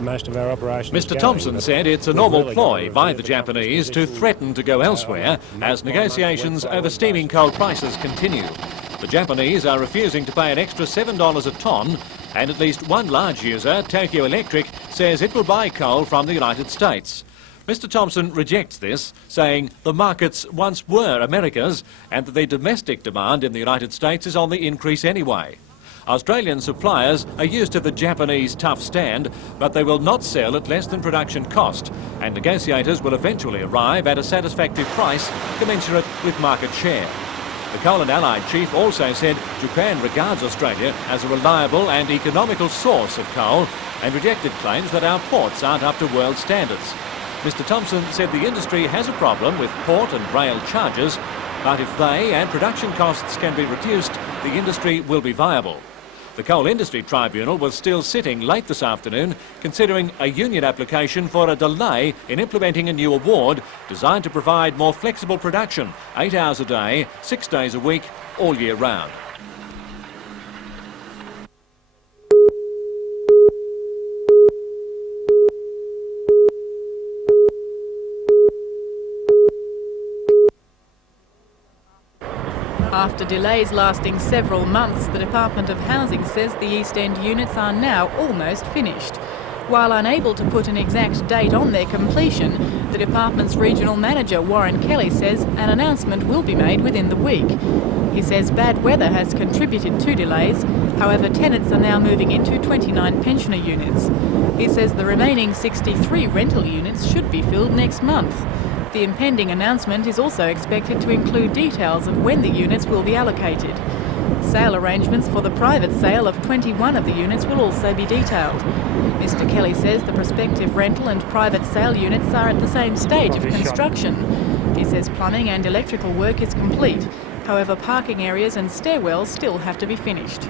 most of our operations. Mr. Thompson said it's a normal ploy by the Japanese to threaten to go elsewhere as negotiations over steaming coal prices continue. The Japanese are refusing to pay an extra $7 a tonne, and at least one large user, Tokyo Electric, says it will buy coal from the United States. Mr. Thompson rejects this, saying the markets once were America's and that the domestic demand in the United States is on the increase anyway. Australian suppliers are used to the Japanese tough stand, but they will not sell at less than production cost, and negotiators will eventually arrive at a satisfactory price commensurate with market share. The Coal and Allied chief also said Japan regards Australia as a reliable and economical source of coal and rejected claims that our ports aren't up to world standards. Mr. Thompson said the industry has a problem with port and rail charges, but if they and production costs can be reduced, the industry will be viable. The Coal Industry Tribunal was still sitting late this afternoon, considering a union application for a delay in implementing a new award designed to provide more flexible production, 8 hours a day, 6 days a week, all year round. After delays lasting several months, the Department of Housing says the East End units are now almost finished. While unable to put an exact date on their completion, the department's regional manager, Warren Kelly, says an announcement will be made within the week. He says bad weather has contributed to delays. However, tenants are now moving into 29 pensioner units. He says the remaining 63 rental units should be filled next month. The impending announcement is also expected to include details of when the units will be allocated. Sale arrangements for the private sale of 21 of the units will also be detailed. Mr. Kelly says the prospective rental and private sale units are at the same stage of construction. He says plumbing and electrical work is complete. However, parking areas and stairwells still have to be finished.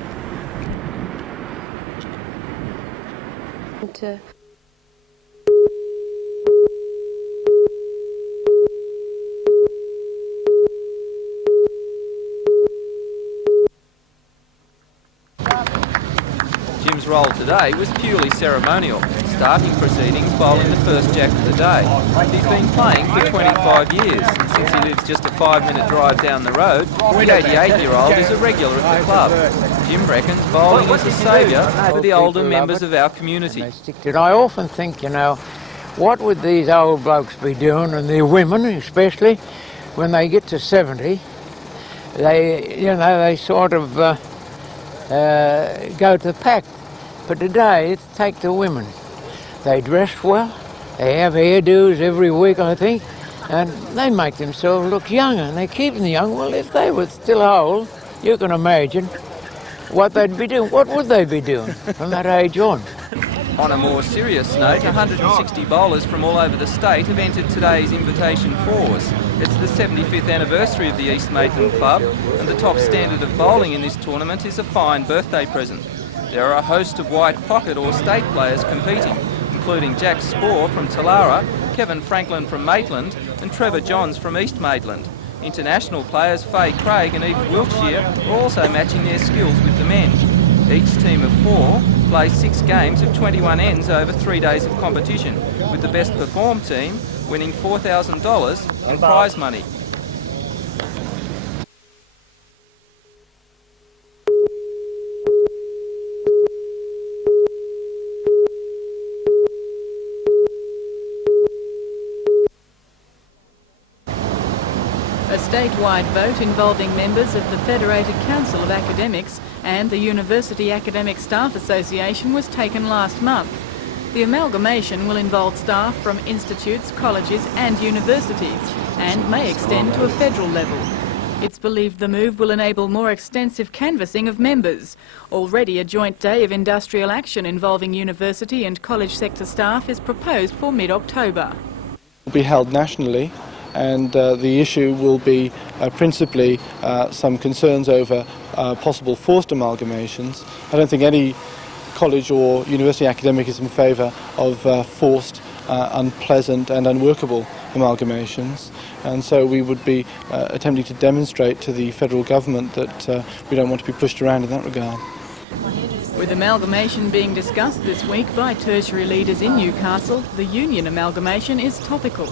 Jim's role today was purely ceremonial, starting proceedings bowling the first jack of the day. He's been playing for 25 years. Since he lives just a 5-minute drive down the road, the 88-year-old is a regular at the club. Jim reckons bowling is a saviour for the older members of our community. I often think, what would these old blokes be doing, and the women especially, when they get to 70? They sort of go to the pack. But today, it's take the women. They dress well, they have hairdos every week, I think, and they make themselves look younger, and they keep them young. Well, if they were still old, you can imagine what they'd be doing. What would they be doing from that age on? On a more serious note, 160 bowlers from all over the state have entered today's Invitation Fours. It's the 75th anniversary of the East Maitland Club, and the top standard of bowling in this tournament is a fine birthday present. There are a host of white pocket or state players competing, including Jack Spoor from Talara, Kevin Franklin from Maitland, and Trevor Johns from East Maitland. International players Faye Craig and Eve Wiltshire are also matching their skills with the men. Each team of 4 plays 6 games of 21 ends over 3 days of competition, with the best performed team winning $4,000 in prize money. A statewide vote involving members of the Federated Council of Academics and the University Academic Staff Association was taken last month. The amalgamation will involve staff from institutes, colleges and universities and may extend to a federal level. It's believed the move will enable more extensive canvassing of members. Already a joint day of industrial action involving university and college sector staff is proposed for mid-October. It will be held nationally, and the issue will be principally some concerns over possible forced amalgamations. I don't think any college or university academic is in favour of forced, unpleasant and unworkable amalgamations, and so we would be attempting to demonstrate to the federal government that we don't want to be pushed around in that regard. With amalgamation being discussed this week by tertiary leaders in Newcastle, the union amalgamation is topical.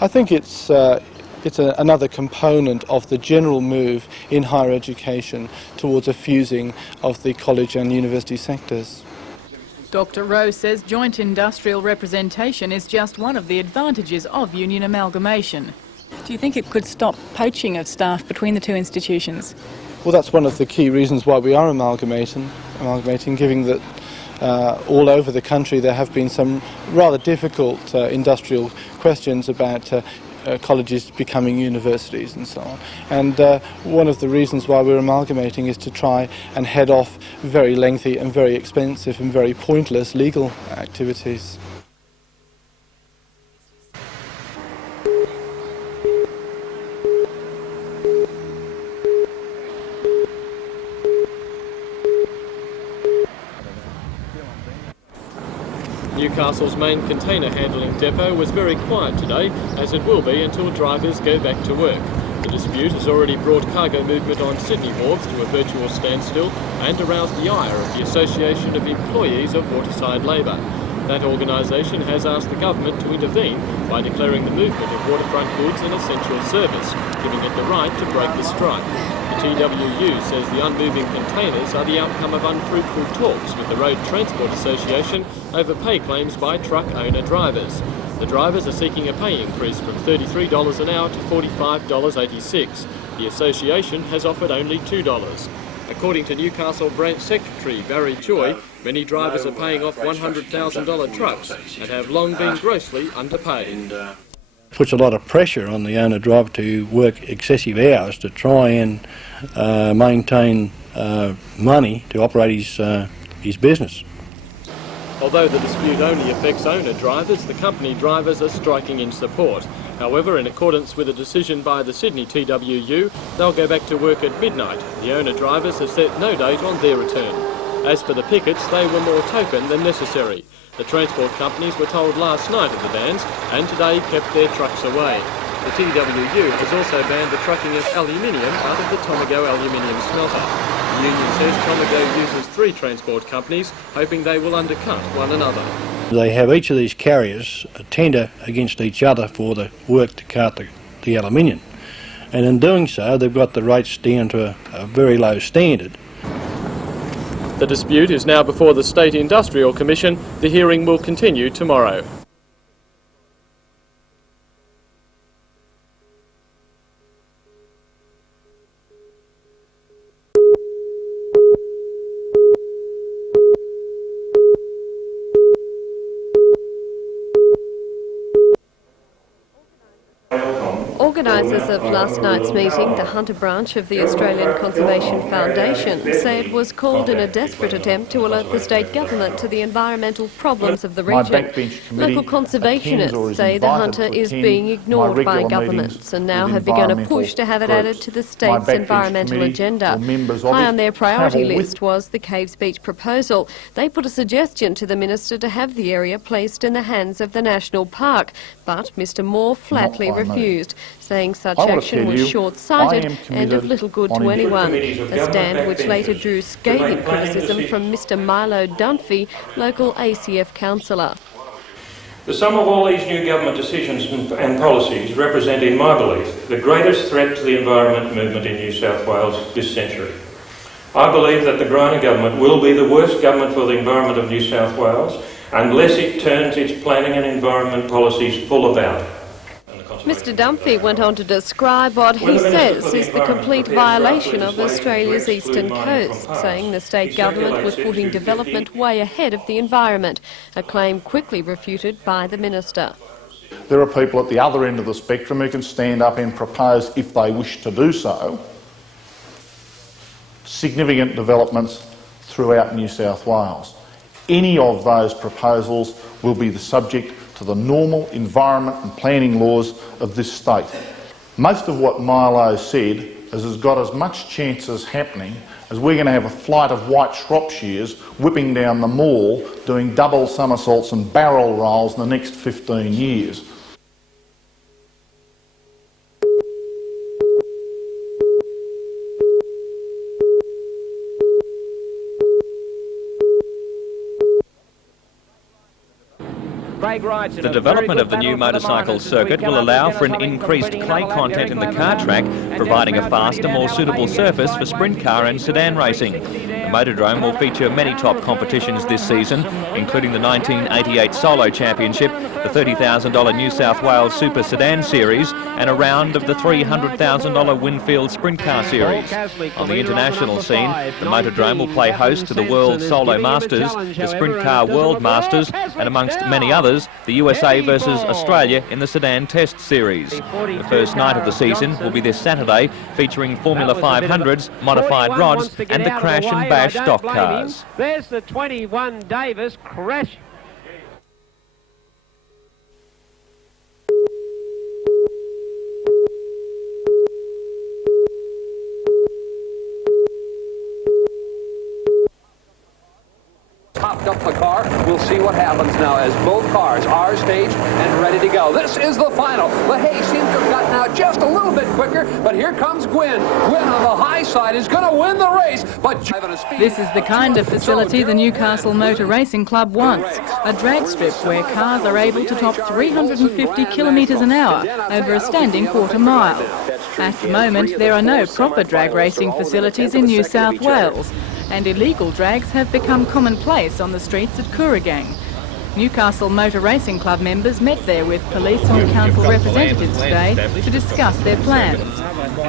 I think it's another component of the general move in higher education towards a fusing of the college and university sectors. Dr Rowe says joint industrial representation is just one of the advantages of union amalgamation. Do you think it could stop poaching of staff between the two institutions? Well, that's one of the key reasons why we are amalgamating, given that all over the country there have been some rather difficult industrial questions about colleges becoming universities and so on. And one of the reasons why we're amalgamating is to try and head off very lengthy and very expensive and very pointless legal activities. Newcastle's main container handling depot was very quiet today, as it will be until drivers go back to work. The dispute has already brought cargo movement on Sydney wharves to a virtual standstill and aroused the ire of the Association of Employees of Waterside Labour. That organisation has asked the government to intervene by declaring the movement of waterfront goods an essential service, giving it the right to break the strike. The TWU says the unmoving containers are the outcome of unfruitful talks with the Road Transport Association over pay claims by truck owner-drivers. The drivers are seeking a pay increase from $33 an hour to $45.86. The association has offered only $2. According to Newcastle Branch Secretary Barry Choi, many drivers are paying off $100,000 trucks and have long been grossly underpaid. Puts a lot of pressure on the owner-driver to work excessive hours to try and maintain money to operate his business. Although the dispute only affects owner-drivers, the company drivers are striking in support. However, in accordance with a decision by the Sydney TWU, they'll go back to work at midnight. The owner-drivers have set no date on their return. As for the pickets, they were more token than necessary. The transport companies were told last night of the bans and today kept their trucks away. The TWU has also banned the trucking of aluminium out of the Tomago aluminium smelter. The union says Tomago uses 3 transport companies, hoping they will undercut one another. They have each of these carriers tender against each other for the work to cart the aluminium. And in doing so, they've got the rates down to a very low standard. The dispute is now before the State Industrial Commission. The hearing will continue tomorrow. Organisers of last night's meeting, the Hunter branch of the Australian Conservation Foundation, say it was called in a desperate attempt to alert the state government to the environmental problems of the region. Local conservationists say the Hunter is being ignored by governments and now have begun a push to have it added to the state's environmental agenda. High on their priority list was the Caves Beach proposal. They put a suggestion to the minister to have the area placed in the hands of the National Park, but Mr Moore flatly refused, saying such action was short-sighted and of little good to anyone, a stand which later drew scathing criticism from Mr Milo Dunphy, local ACF councillor. The sum of all these new government decisions and policies represent, in my belief, the greatest threat to the environment movement in New South Wales this century. I believe that the Greiner government will be the worst government for the environment of New South Wales unless it turns its planning and environment policies full about. Mr Dunphy went on to describe what he says is the complete violation of Australia's eastern coast, saying the state government was putting development way ahead of the environment, a claim quickly refuted by the minister. There are people at the other end of the spectrum who can stand up and propose, if they wish to do so, significant developments throughout New South Wales. Any of those proposals will be the subject to the normal environment and planning laws of this state. Most of what Milo said has got as much chance as happening as we're going to have a flight of white Shropshires whipping down the mall doing double somersaults and barrel rolls in the next 15 years. The development of the new motorcycle circuit will allow for an increased clay content in the car track, providing a faster, more suitable surface for sprint car and sedan racing. The Motordrome will feature many top competitions this season, including the 1988 Solo Championship, the $30,000 New South Wales Super Sedan Series, and a round of the $300,000 Winfield Sprint Car Series. On the international scene, the Motordrome will play host to the World Solo Masters, the Sprint Car World Masters, and amongst many others, the USA versus Australia in the Sedan Test Series. The first night of the season will be this Saturday, featuring Formula 500s, modified rods, and the Crash and Bash stock cars. There's the 21 Davis Crash. Hopped up the car. We'll see what happens now as both cars are staged and ready to go. This is the final. LaHaye seems to have gotten out just a little bit quicker, but here comes Gwynn. Gwynn on the high side is going to win the race, but this is the kind of facility the Newcastle Motor Racing Club wants. A drag strip where cars are able to top 350 kilometres an hour over a standing quarter mile. At the moment, there are no proper drag racing facilities in New South Wales, and illegal drags have become commonplace on the streets at Kooragang. Newcastle Motor Racing Club members met there with police and council representatives today to discuss their plans.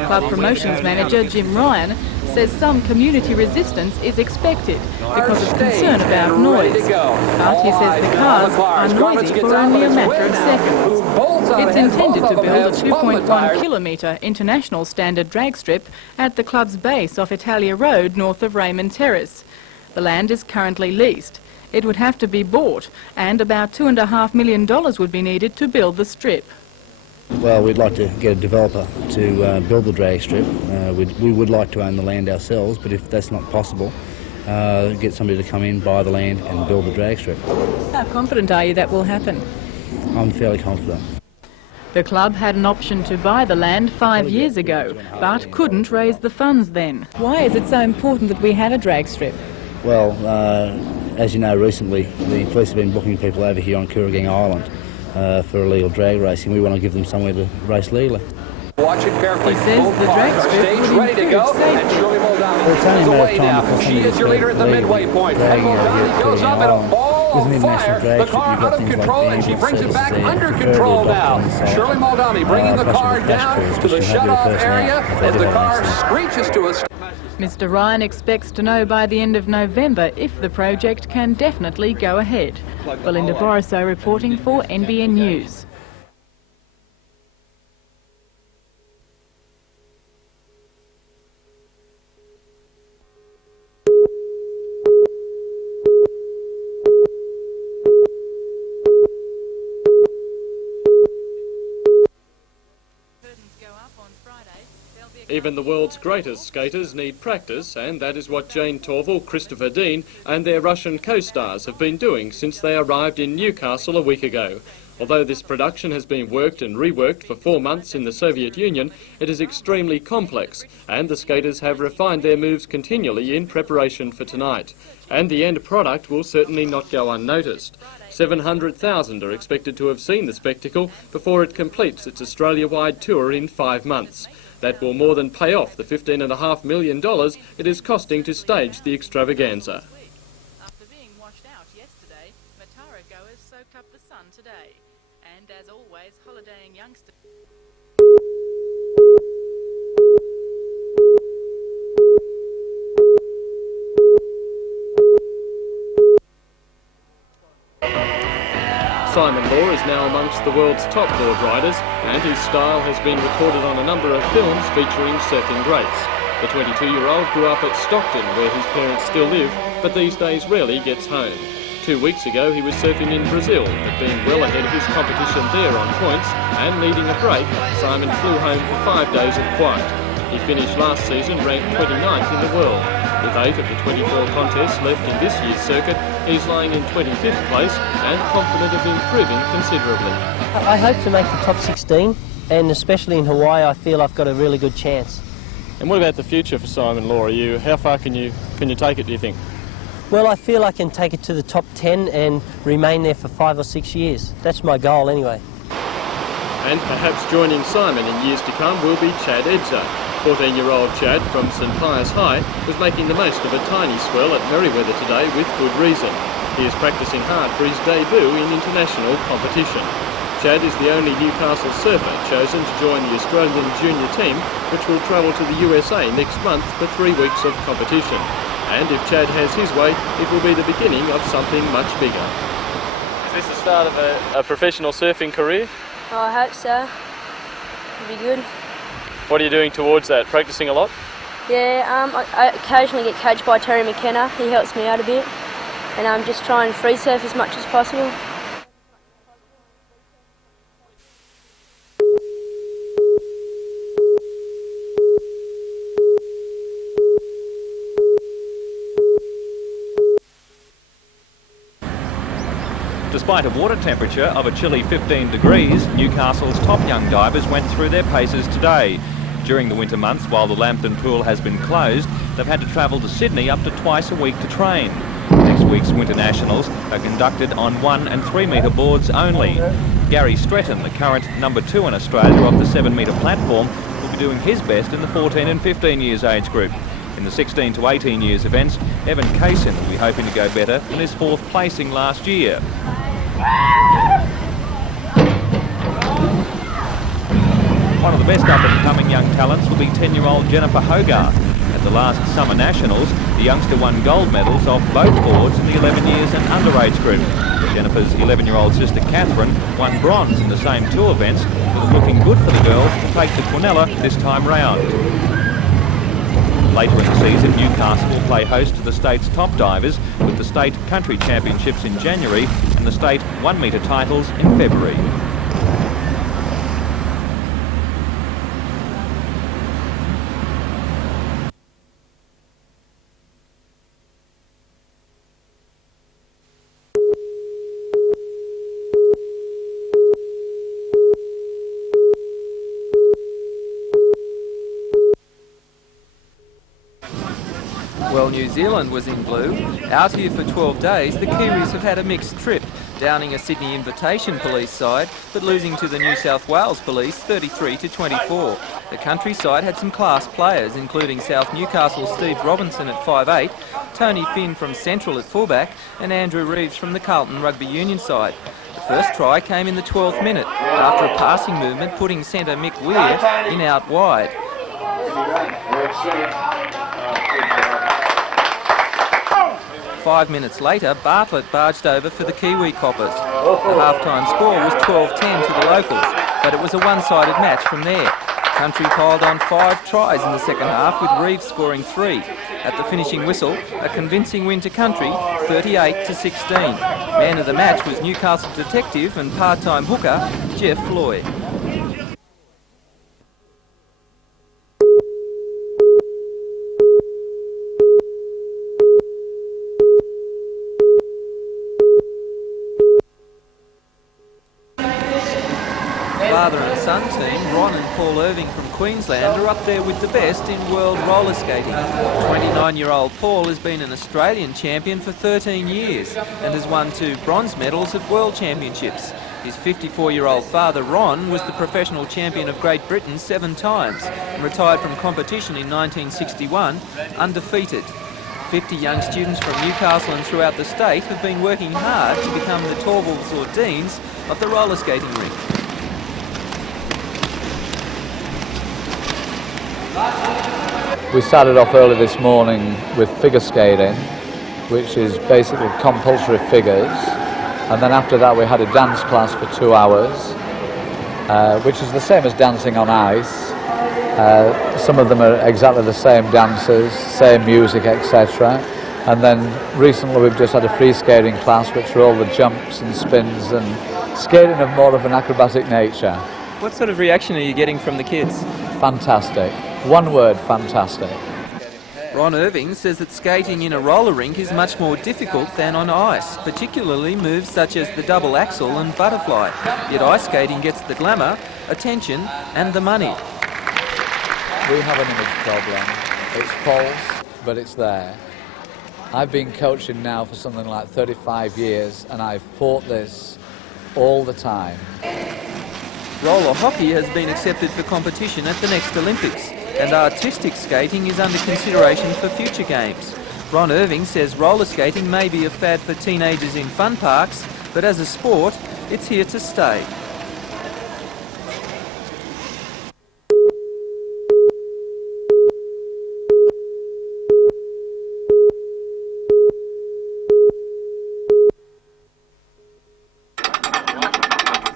Club promotions manager Jim Ryan says some community resistance is expected because of concern about noise. But he says the cars are noisy for only a matter of seconds. It's intended to build a 2.1 kilometre international standard drag strip at the club's base off Italia Road north of Raymond Terrace. The land is currently leased. It would have to be bought, and about $2.5 million would be needed to build the strip. Well, we'd like to get a developer to build the drag strip. We would like to own the land ourselves, but if that's not possible, get somebody to come in, buy the land and build the drag strip. How confident are you that will happen? I'm fairly confident. The club had an option to buy the land 5 years ago, but couldn't raise the funds then. Why is it so important that we have a drag strip? Well, as you know, recently the police have been booking people over here on Kooragang Island for illegal drag racing. We want to give them somewhere to race legally. Watch it carefully. He says the drag strip would ready to go, and Shirley Muldowney is away now. She is your leader at the midway point. And Muldowney goes up at a ball of fire. The car out of control, and she brings it back under control now. Shirley Muldowney bringing the car down to the shut-off area as the car screeches to a stop. Mr. Ryan expects to know by the end of November if the project can definitely go ahead. Belinda Borissow reporting for NBN News. Even the world's greatest skaters need practice, and that is what Jane Torvill, Christopher Dean and their Russian co-stars have been doing since they arrived in Newcastle a week ago. Although this production has been worked and reworked for 4 months in the Soviet Union, it is extremely complex, and the skaters have refined their moves continually in preparation for tonight. And the end product will certainly not go unnoticed. 700,000 are expected to have seen the spectacle before it completes its Australia-wide tour in 5 months. That will more than pay off the $15.5 million it is costing to stage the extravaganza. After being washed out yesterday, Matara goers soaked up the sun today. And as always, holidaying youngsters... Simon Law is now amongst the world's top board riders, and his style has been recorded on a number of films featuring surfing greats. The 22-year-old grew up at Stockton, where his parents still live, but these days rarely gets home. 2 weeks ago he was surfing in Brazil, but being well ahead of his competition there on points and needing a break, Simon flew home for 5 days of quiet. He finished last season ranked 29th in the world. With 8 of the 24 contests left in this year's circuit, he's lying in 25th place and confident of improving considerably. I hope to make the top 16, and especially in Hawaii I feel I've got a really good chance. And what about the future for Simon Law? How far can you take it, do you think? Well, I feel I can take it to the top 10 and remain there for 5 or 6 years. That's my goal anyway. And perhaps joining Simon in years to come will be Chad Edzer. 14-year-old Chad from St Pius High was making the most of a tiny swell at Merewether today with good reason. He is practising hard for his debut in international competition. Chad is the only Newcastle surfer chosen to join the Australian junior team, which will travel to the USA next month for 3 weeks of competition. And if Chad has his way, it will be the beginning of something much bigger. Is this the start of a professional surfing career? Oh, I hope so. It'll be good. What are you doing towards that? Practising a lot? Yeah, I occasionally get coached by Terry McKenna. He helps me out a bit. And I'm just trying to free surf as much as possible. Despite a water temperature of a chilly 15 degrees, Newcastle's top young divers went through their paces today. During the winter months, while the Lambton pool has been closed, they've had to travel to Sydney up to twice a week to train. Next week's Winter Nationals are conducted on 1 and 3 metre boards only. Gary Stretton, the current number 2 in Australia off the 7 metre platform, will be doing his best in the 14 and 15 years age group. In the 16 to 18 years events, Evan Kaysen will be hoping to go better than his 4th placing last year. One of the best up-and-coming young talents will be 10-year-old Jennifer Hogarth. At the last Summer Nationals, the youngster won gold medals off both boards in the 11 years and underage group. Jennifer's 11-year-old sister Catherine won bronze in the same 2 events, with it looking good for the girls to take to Quinella this time round. Later in the season, Newcastle will play host to the state's top divers with the state country championships in January and the state 1 metre titles in February. Well, New Zealand was in blue. Out here for 12 days, the Kiwis have had a mixed trip, downing a Sydney Invitation police side, but losing to the New South Wales police 33-24. The country side had some class players, including South Newcastle's Steve Robinson at 5'8", Tony Finn from Central at fullback, and Andrew Reeves from the Carlton Rugby Union side. The first try came in the 12th minute, after a passing movement putting centre Mick Weir in out wide. 5 minutes later, Bartlett barged over for the Kiwi Coppers. The half-time score was 12-10 to the locals, but it was a one-sided match from there. Country piled on 5 tries in the second half, with Reeves scoring 3. At the finishing whistle, a convincing win to Country, 38-16. Man of the match was Newcastle detective and part-time hooker, Jeff Floyd. Father and son team, Ron and Paul Irving from Queensland, are up there with the best in world roller skating. 29-year-old Paul has been an Australian champion for 13 years and has won 2 bronze medals at World Championships. His 54-year-old father, Ron, was the professional champion of Great Britain 7 times and retired from competition in 1961, undefeated. 50 young students from Newcastle and throughout the state have been working hard to become the Torvills or Deans of the roller skating rink. We started off early this morning with figure skating, which is basically compulsory figures, and then after that we had a dance class for 2 hours, which is the same as dancing on ice. Some of them are exactly the same dances, same music, etc. And then recently we've just had a free skating class, which are all the jumps and spins and skating of more of an acrobatic nature. What sort of reaction are you getting from the kids? Fantastic. One word, fantastic. Ron Irving says that skating in a roller rink is much more difficult than on ice, particularly moves such as the double axel and butterfly. Yet ice skating gets the glamour, attention and the money. We have an image problem. It's false, but it's there. I've been coaching now for something like 35 years and I've fought this all the time. Roller hockey has been accepted for competition at the next Olympics, and artistic skating is under consideration for future games. Ron Irving says roller skating may be a fad for teenagers in fun parks, but as a sport, it's here to stay.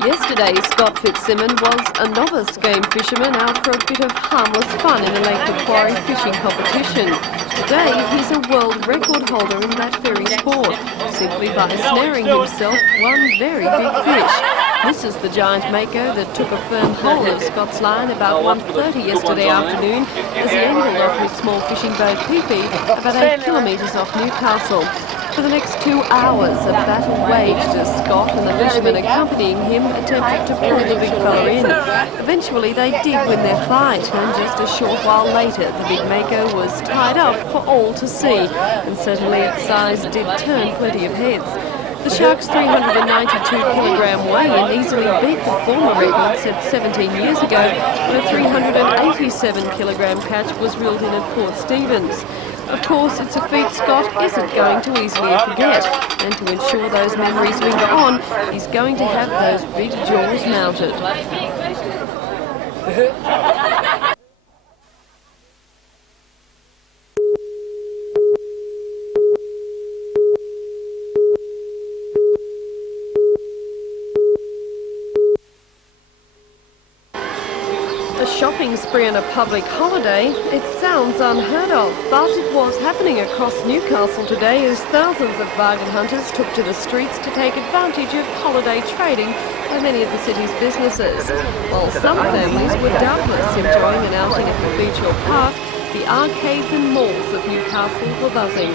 Yesterday, Scott Fitzsimmons was a novice game fisherman out for a bit of harmless fun in a Lake Macquarie fishing competition. Today, he's a world record holder in that very sport, simply by snaring himself one very big fish. This is the giant Mako that took a firm hold of Scott's line about 1:30 yesterday afternoon as he angled off his small fishing boat Pee-Pee about 8 kilometres off Newcastle. For the next 2 hours, a battle waged as Scott and the fishermen accompanying him attempted to pull the big fella in. Eventually, they did win their fight, and just a short while later, the big Mako was tied up for all to see, and certainly its size did turn plenty of heads. The shark's 392-kilogram weigh-in easily beat the former record set 17 years ago, when a 387-kilogram catch was reeled in at Port Stephens. Of course, it's a feat Scott isn't going to easily forget, and to ensure those memories linger on, he's going to have those big jaws mounted. A shopping spree on a public holiday, it sounds unheard of, but it was happening across Newcastle today as thousands of bargain hunters took to the streets to take advantage of holiday trading by many of the city's businesses. While some families were doubtless enjoying an outing at the beach or park, the arcades and malls of Newcastle were buzzing.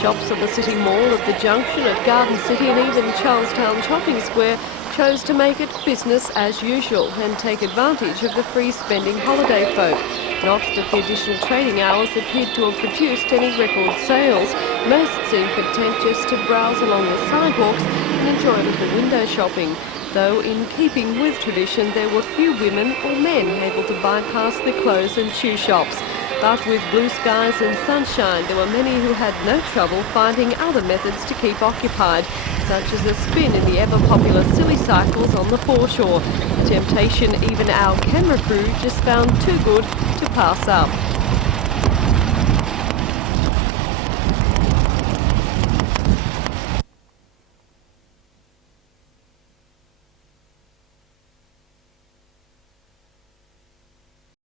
Shops at the City Mall, at the Junction, at Garden City and even Charlestown Shopping Square chose to make it business as usual and take advantage of the free spending holiday folk. Not that the additional trading hours appeared to have produced any record sales. Most seemed content just to browse along the sidewalks and enjoy a little window shopping. Though in keeping with tradition, there were few women or men able to bypass the clothes and shoe shops. But with blue skies and sunshine, there were many who had no trouble finding other methods to keep occupied, such as a spin in the ever-popular silly cycles on the foreshore, a temptation even our camera crew just found too good to pass up.